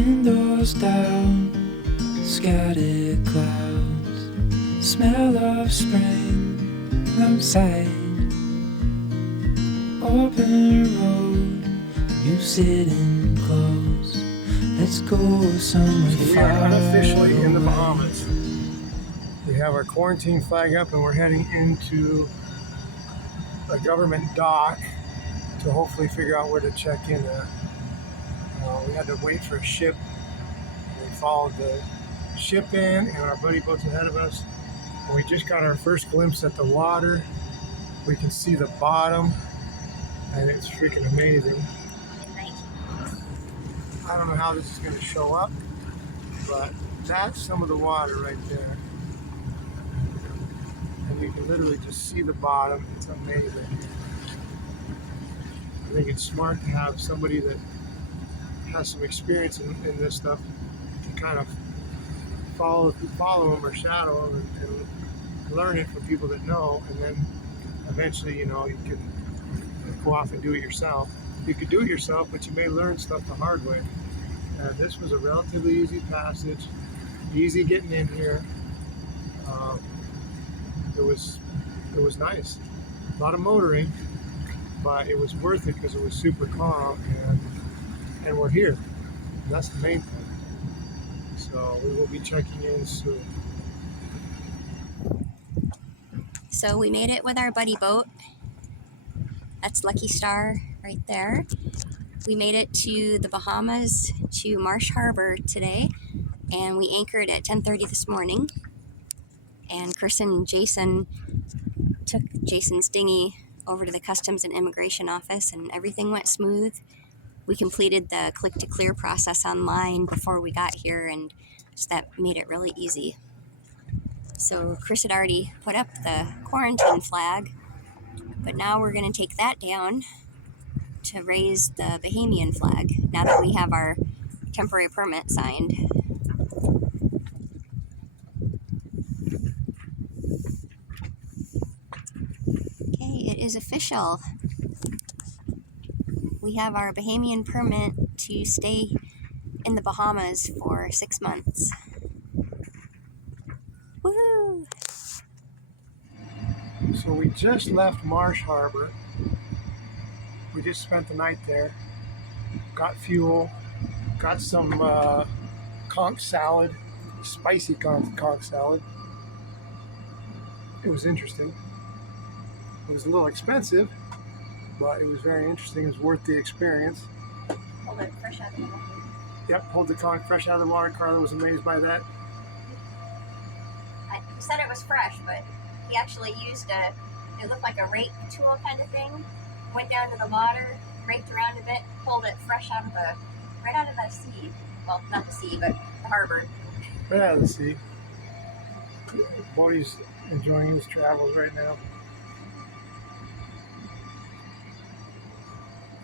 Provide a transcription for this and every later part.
Windows down, scattered clouds, smell of spring outside. Open road, you sitting close. Let's go somewhere So we far are unofficially in the away. Bahamas. We have our quarantine flag up and we're heading into a government dock to hopefully figure out where to check in at. We had to wait for a ship. We followed the ship in and our buddy boat's ahead of us. And we just got our first glimpse at the water. We can see the bottom and it's freaking amazing. I don't know how this is going to show up, but that's some of the water right there. And you can literally just see the bottom. It's amazing. I think it's smart to have somebody that has some experience in this stuff to kind of follow them or shadow them and learn it from people that know, and then eventually, you know, you can go off and do it yourself. You could do it yourself, but you may learn stuff the hard way. And this was a relatively easy passage, easy getting in here. It was nice. A lot of motoring, but it was worth it because it was super calm, and we're here. And that's the main thing. So we will be checking in soon. So we made it with our buddy boat. That's Lucky Star right there. We made it to the Bahamas, to Marsh Harbor today, and we anchored at 10:30 this morning. And Chris and Jason took Jason's dinghy over to the Customs and Immigration office, and everything went smooth. We completed the click to clear process online before we got here, and so that made it really easy. So Chris had already put up the quarantine flag, but now we're going to take that down to raise the Bahamian flag now that we have our temporary permit signed. Okay, it is official. We have our Bahamian permit to stay in the Bahamas for 6 months. Woohoo! So we just left Marsh Harbor. We just spent the night there. Got fuel. Got some conch salad, spicy conch salad. It was interesting. It was a little expensive, but it was very interesting. It was worth the experience. Pulled it fresh out of the water. Yep, pulled the conch fresh out of the water. Carla was amazed by that. He said it was fresh, but he actually used it looked like a rake tool kind of thing. Went down to the water, raked around a bit, pulled it fresh right out of the sea. Well, not the sea, but the harbor. Right out of the sea. Bodie's enjoying his travels right now.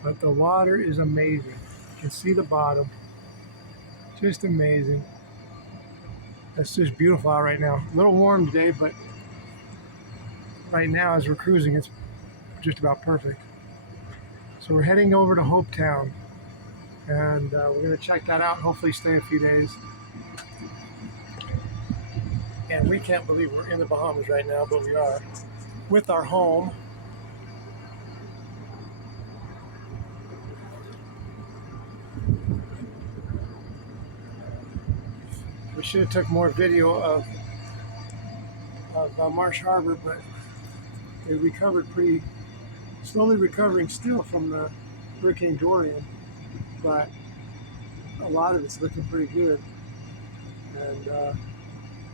But the water is amazing. You can see the bottom. Just amazing. It's just beautiful out right now. A little warm today, but right now as we're cruising, it's just about perfect. So we're heading over to Hopetown, and we're going to check that out and hopefully stay a few days. And we can't believe we're in the Bahamas right now, but we are with our home. We should have took more video of Marsh Harbor, but they recovered slowly recovering still from the Hurricane Dorian, but a lot of it's looking pretty good. And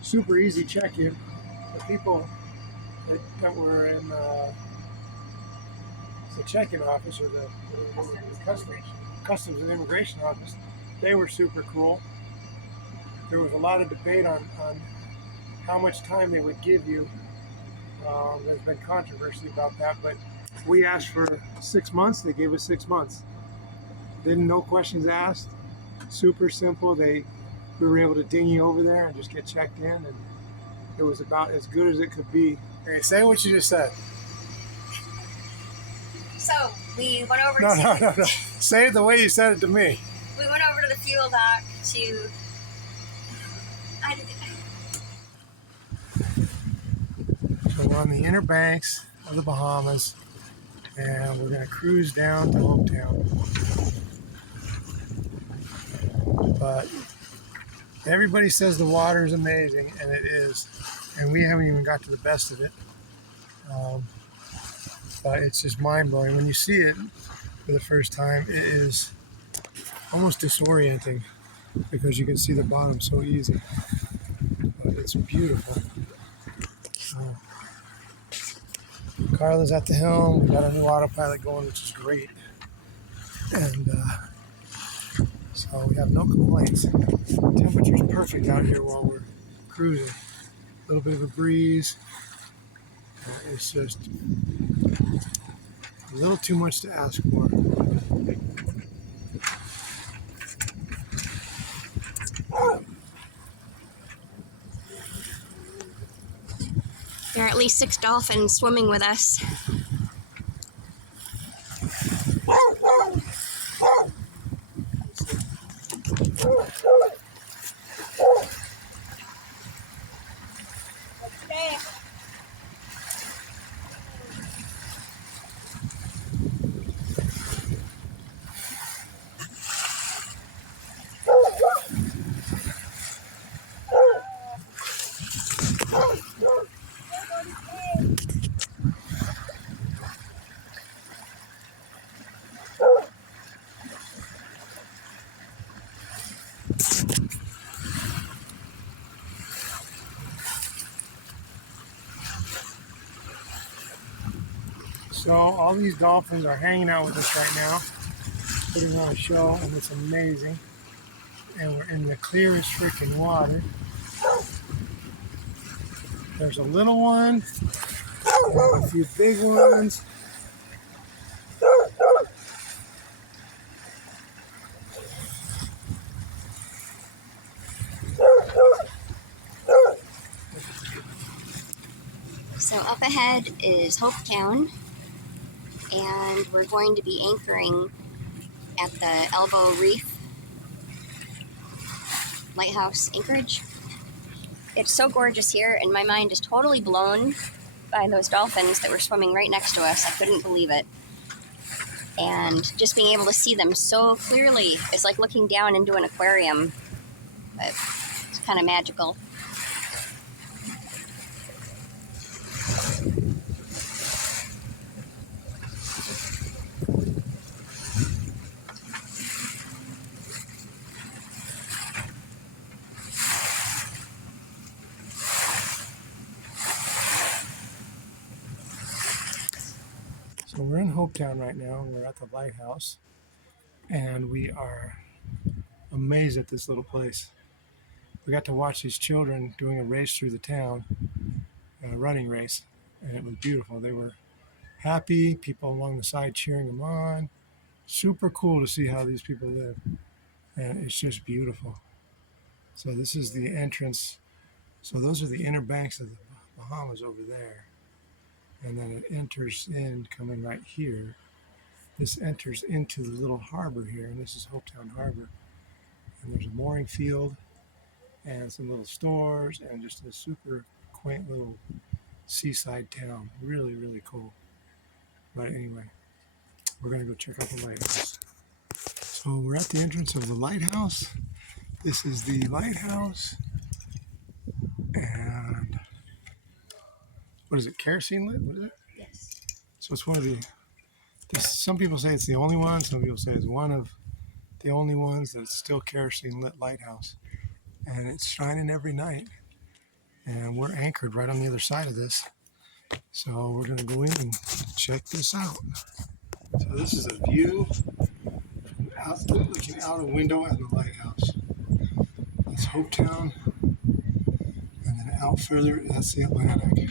super easy check-in. The people that were in the check-in office or the Customs and Immigration office, they were super cool. There was a lot of debate on how much time they would give you. There's been controversy about that, but we asked for 6 months. They gave us 6 months. No questions asked. Super simple. We were able to dinghy over there and just get checked in, and it was about as good as it could be. Okay, say what you just said. So we went over No. Say it the way you said it to me. We went over bit of the fuel back to. So we're on the inner banks of the Bahamas, and we're going to cruise down to Hometown. But everybody says the water is amazing, and it is. And we haven't even got to the best of it. But it's just mind-blowing. When you see it for the first time, it is almost disorienting because you can see the bottom so easy. But it's beautiful. Carla's at the helm. We got a new autopilot going, which is great. And so we have no complaints. Temperature's perfect out here while we're cruising. A little bit of a breeze. It's just a little too much to ask for. There are at least 6 dolphins swimming with us. So all these dolphins are hanging out with us right now, putting on a show, and it's amazing. And we're in the clearest freaking water. There's a little one, and a few big ones. So up ahead is Hopetown, and we're going to be anchoring at the Elbow Reef Lighthouse, Anchorage. It's so gorgeous here, and my mind is totally blown by those dolphins that were swimming right next to us. I couldn't believe it. And just being able to see them so clearly is like looking down into an aquarium. But it's kind of magical. So we're in Hopetown right now. We're at the Lighthouse, and we are amazed at this little place. We got to watch these children doing a race through the town, a running race, and it was beautiful. They were happy, people along the side cheering them on. Super cool to see how these people live, and it's just beautiful. So this is the entrance. So those are the inner banks of the Bahamas over there, and then it enters in coming right here. This enters into the little harbor here, and this is Hopetown Harbor. And there's a mooring field and some little stores and just a super quaint little seaside town. Really, really cool. But anyway, we're going to go check out the lighthouse. So we're at the entrance of the lighthouse. This is the lighthouse. And what is it? Kerosene lit? What is it? Yes. So it's one of the, some people say it's the only one. Some people say it's one of the only ones that's still kerosene lit lighthouse. And it's shining every night. And we're anchored right on the other side of this. So we're going to go in and check this out. So this is a view from out, looking out a window at the lighthouse. That's Hopetown. And then out further, that's the Atlantic.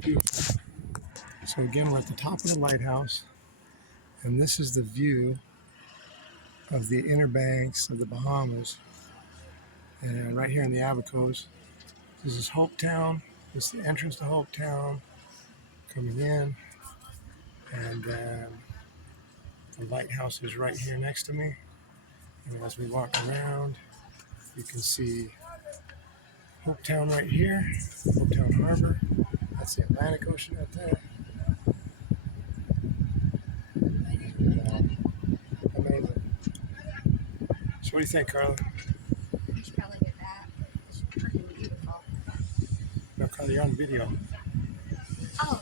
Beautiful. So again, we're at the top of the lighthouse. And this is the view of the inner banks of the Bahamas. And right here in the Abacos, this is Hopetown. This is the entrance to Hopetown. Coming in. And then the lighthouse is right here next to me. And as we walk around, you can see Hopetown right here, Hopetown Harbor. That's the Atlantic Ocean right there. Amazing. So what do you think, Carla? I should probably get that. It's freaking beautiful. No, Carla, you're on video. Oh,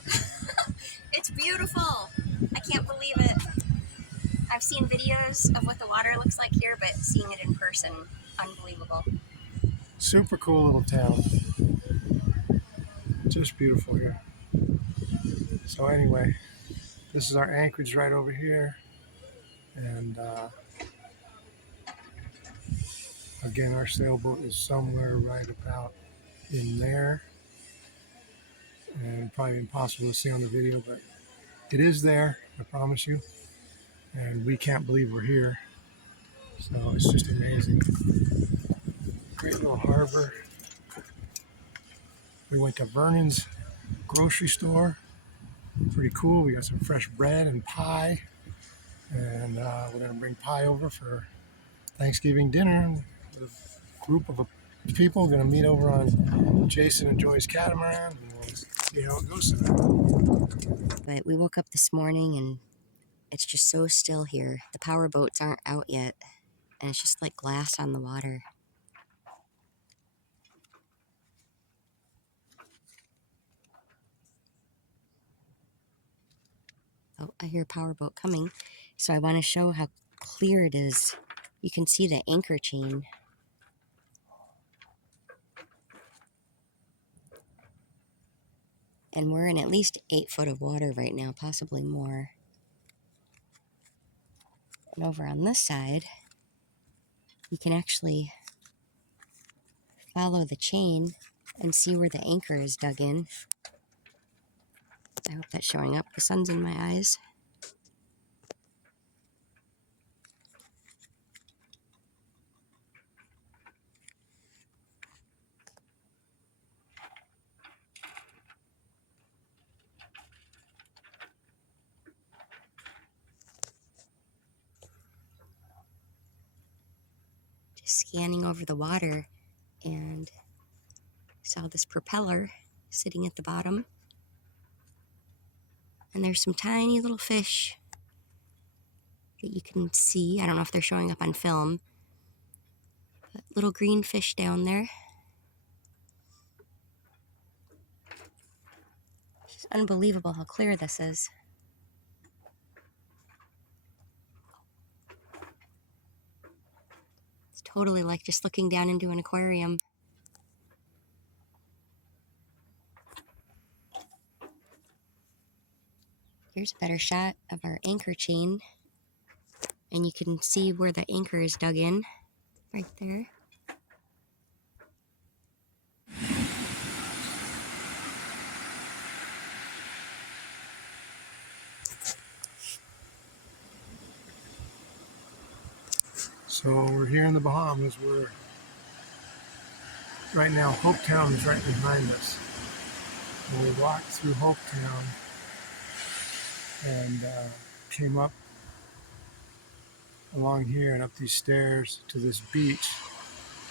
it's beautiful. I can't believe it. I've seen videos of what the water looks like here, but seeing it in person, unbelievable. Super cool little town. Just beautiful here. So anyway, this is our Anchorage right over here. And again, our sailboat is somewhere right about in there. And probably impossible to see on the video, but it is there, I promise you. And we can't believe we're here. So it's just amazing. Great little harbor. We went to Vernon's grocery store. Pretty cool. We got some fresh bread and pie. And we're going to bring pie over for Thanksgiving dinner. The group of people are going to meet over on Jason and Joy's catamaran. And we'll see how it goes tonight. But we woke up this morning and it's just so still here. The power boats aren't out yet. And it's just like glass on the water. Oh, I hear a powerboat coming. So I want to show how clear it is. You can see the anchor chain. And we're in at least 8 foot of water right now, possibly more. And over on this side, you can actually follow the chain and see where the anchor is dug in. I hope that's showing up. The sun's in my eyes. Just scanning over the water and saw this propeller sitting at the bottom. And there's some tiny little fish that you can see. I don't know if they're showing up on film. But little green fish down there. It's just unbelievable how clear this is. It's totally like just looking down into an aquarium. Here's a better shot of our anchor chain. And you can see where the anchor is dug in, right there. So we're here in the Bahamas. We're right now, Hopetown is right behind us. And we walked through Hopetown and came up along here and up these stairs to this beach.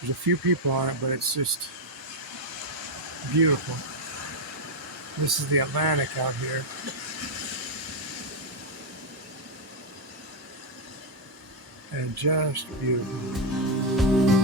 There's a few people on it, but it's just beautiful. This is the Atlantic out here. And just beautiful.